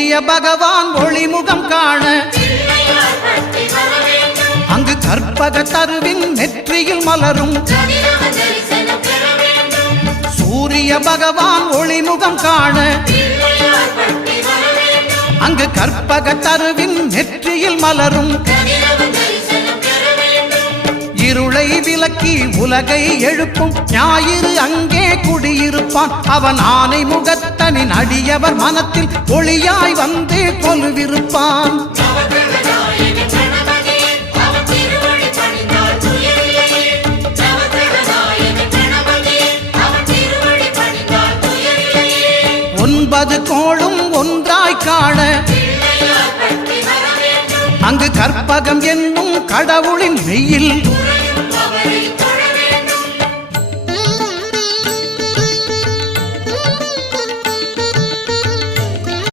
சூரிய பகவான் ஒளிமுகம் காண அங்கு கற்பக தருவின் நெற்றியில் மலரும் சூரிய பகவான் ஒளிமுகம் காண அங்கு கற்பக தருவின் நெற்றியில் மலரும் இருளை விலக்கி உலகை எழுப்பும் ஞாயிறு அங்கே குடியிருப்பான் அவன் ஆனை முகத்தனின் அடியவர் மனத்தில் ஒளியாய் வந்து கொலுவிருப்பான் ஒன்பது கோளும் ஒன்றாய் காண அங்கு கற்பகம் என்னும் கடவுளின் மெய்யில்